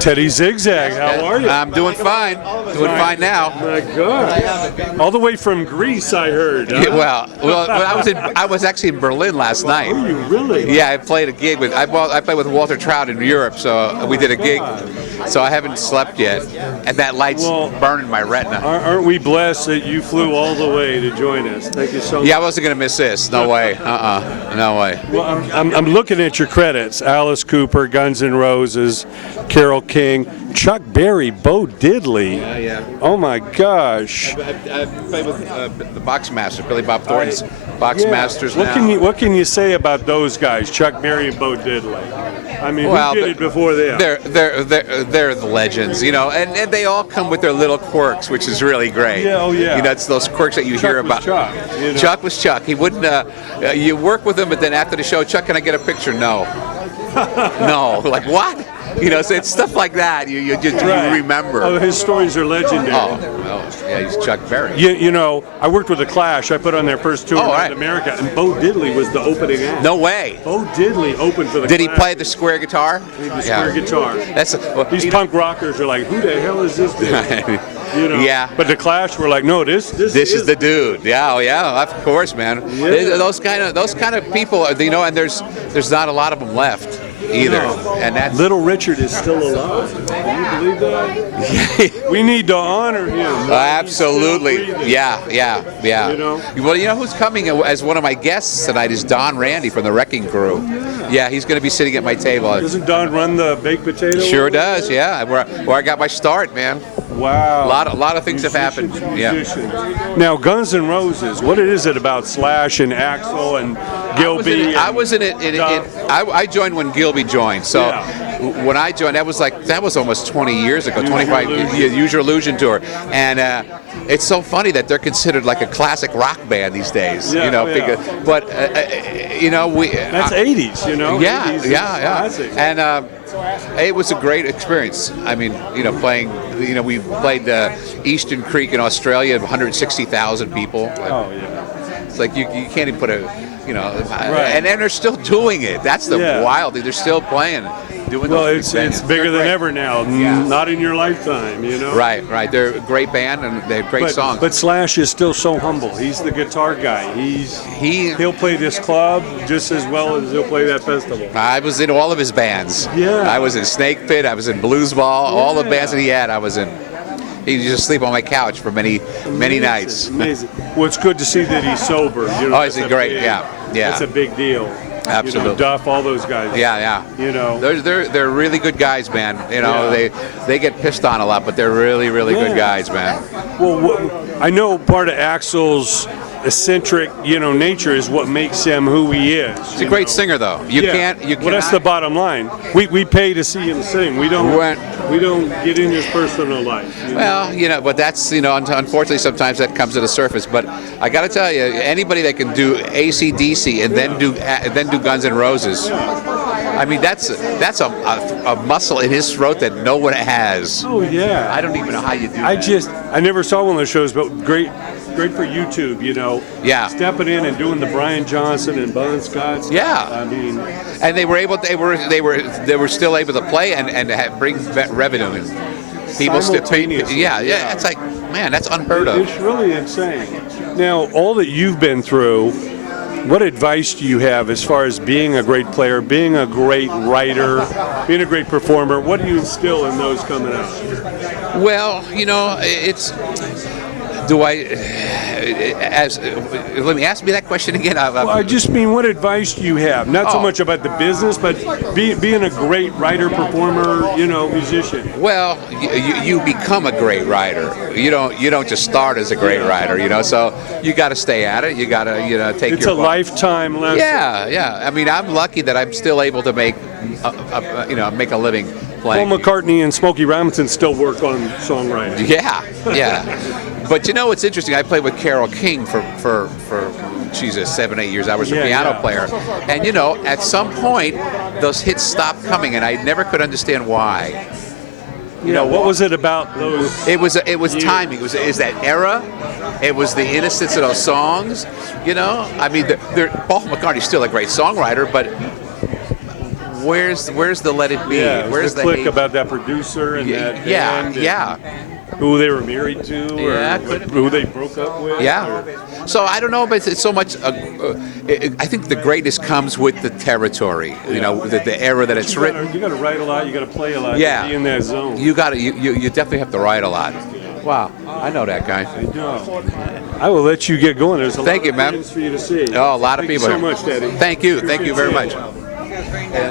Teddy Zigzag, how are you? I'm doing fine. Doing fine now. My God. All the way from Greece, I heard. Huh? Yeah, well, I was actually in Berlin last night. Oh, you really? Yeah, I played a gig with I played with Walter Trout in Europe, so we did a gig. So I haven't slept yet, and that light's burning my retina. Aren't we blessed that you flew all the way to join us? Thank you so much. Yeah, I wasn't gonna miss this. No way. No way. Well, I'm looking at your credits: Alice Cooper, Guns N' Roses, Carole King, Chuck Berry, Bo Diddley. Yeah. Oh my gosh. I played with the Boxmaster, Billy Bob Thornton's Boxmasters. What can you say about those guys, Chuck Berry and Bo Diddley? I mean, who did it before them? They're the legends, you know, and they all come with their little quirks, which is really great. Yeah, oh yeah. You know, it's those quirks that you hear about. Chuck, you know? Chuck was Chuck. He wouldn't. You work with him, but then after the show, Chuck, can I get a picture? No. No. Like what? You know, so it's stuff like that. You remember. Oh, his stories are legendary. Oh, yeah, he's Chuck Berry. You know, I worked with the Clash. I put on their first tour in America, and Bo Diddley was the opening act. No way. Bo Diddley opened for the Did Clash. He play the square guitar? The square guitar. These punk rockers are like, who the hell is this dude? You know? Yeah. But the Clash were like, no, this is the dude. Yeah, of course, man. Yeah. Those kind of people, you know, and there's not a lot of them left either. No. And that's Little Richard is still alive. Can you believe that? We need to honor him. Absolutely. Yeah. You know? Well, you know who's coming as one of my guests tonight is Don Randy from the Wrecking Crew. Yeah, he's going to be sitting at my table. Doesn't Don run the baked potato? Sure does. Yeah, where I got my start, man. Wow. A lot of things have happened. Yeah. Now, Guns N' Roses. What is it about Slash and Axl and Gilby? I was in it. I joined when Gilby joined. So when I joined, that was almost 20 years ago. 25 Use Your Illusion tour, and it's so funny that they're considered like a classic rock band these days. Yeah, you know, but you know that's 80s. You know. Yeah. 80s And it was a great experience. I mean, you know, playing. You know, we played Eastern Creek in Australia, 160,000 people. Oh yeah. It's like you can't even put a, you know, and they're still doing it. That's the wild thing. They're still playing, doing. Well, it's bigger than ever now. Yeah. Not in your lifetime, you know. Right. They're a great band and they have great songs. But Slash is still so humble. He's the guitar guy. He'll play this club just as well as he'll play that festival. I was in all of his bands. Yeah. I was in Snake Pit. I was in Blues Ball. All the bands that he had, I was in. He used to sleep on my couch for many nights. Amazing. Well, it's good to see that he's sober. You know, he's great. Yeah. That's a big deal. Absolutely. You know, Duff, all those guys. Yeah. You know, they're really good guys, man. You know, they get pissed on a lot, but they're really good guys, man. Well, I know part of Axl's eccentric, you know, nature is what makes him who he is. He's a great singer, though. You can't. Well, that's the bottom line. We pay to see him sing. We don't get in his personal life. Well, you know, but that's, you know, unfortunately sometimes that comes to the surface. But I got to tell you, anybody that can do AC/DC and then do Guns N' Roses, I mean, that's a muscle in his throat that no one has. Oh yeah. I don't even know how you do that. I never saw one of those shows, but great for YouTube, you know. Yeah. Stepping in and doing the Brian Johnson and Bon Scott. Yeah. I mean. And they were still able to play and bring revenue in. People still pay. Yeah. It's like, man, that's unheard of. It's really insane. Now, all that you've been through, what advice do you have as far as being a great player, being a great writer, being a great performer? What do you instill in those coming out? Well, you know, let me ask me that question again. Well, I just mean, what advice do you have? Not so much about the business, but being a great writer, performer, you know, musician. Well, you become a great writer. You don't just start as a great writer, you know. So you got to stay at it. You got to, you know, take. It's a lifetime lesson. Yeah. I mean, I'm lucky that I'm still able to make a living playing. Paul McCartney and Smokey Robinson still work on songwriting. Yeah. But you know what's interesting? I played with Carole King for 7-8 years. I was a piano player, and you know, at some point, those hits stopped coming, and I never could understand why. You know, what was it about those? It was timing. It was that era. It was the innocence of those songs. You know, I mean, Paul McCartney's still a great songwriter, but where's the Let It Be? Yeah, Where's the click hate? about that producer and that Yeah, band yeah. who they were married to, or Yeah, could who they broke up with. Yeah. or- So I don't know, but it's so much. I think the greatness comes with the territory. You know, the era that it's written. You got to write a lot. You got to play a lot. Yeah. To be in that zone. You got to. You definitely have to write a lot. Wow, I know that guy. I will let you get going. There's a Thank lot you, of man. things for you to see. Oh, a lot of Thank people. you so here. much, Daddy. Thank you. Thank you very Appreciate much. seeing you. And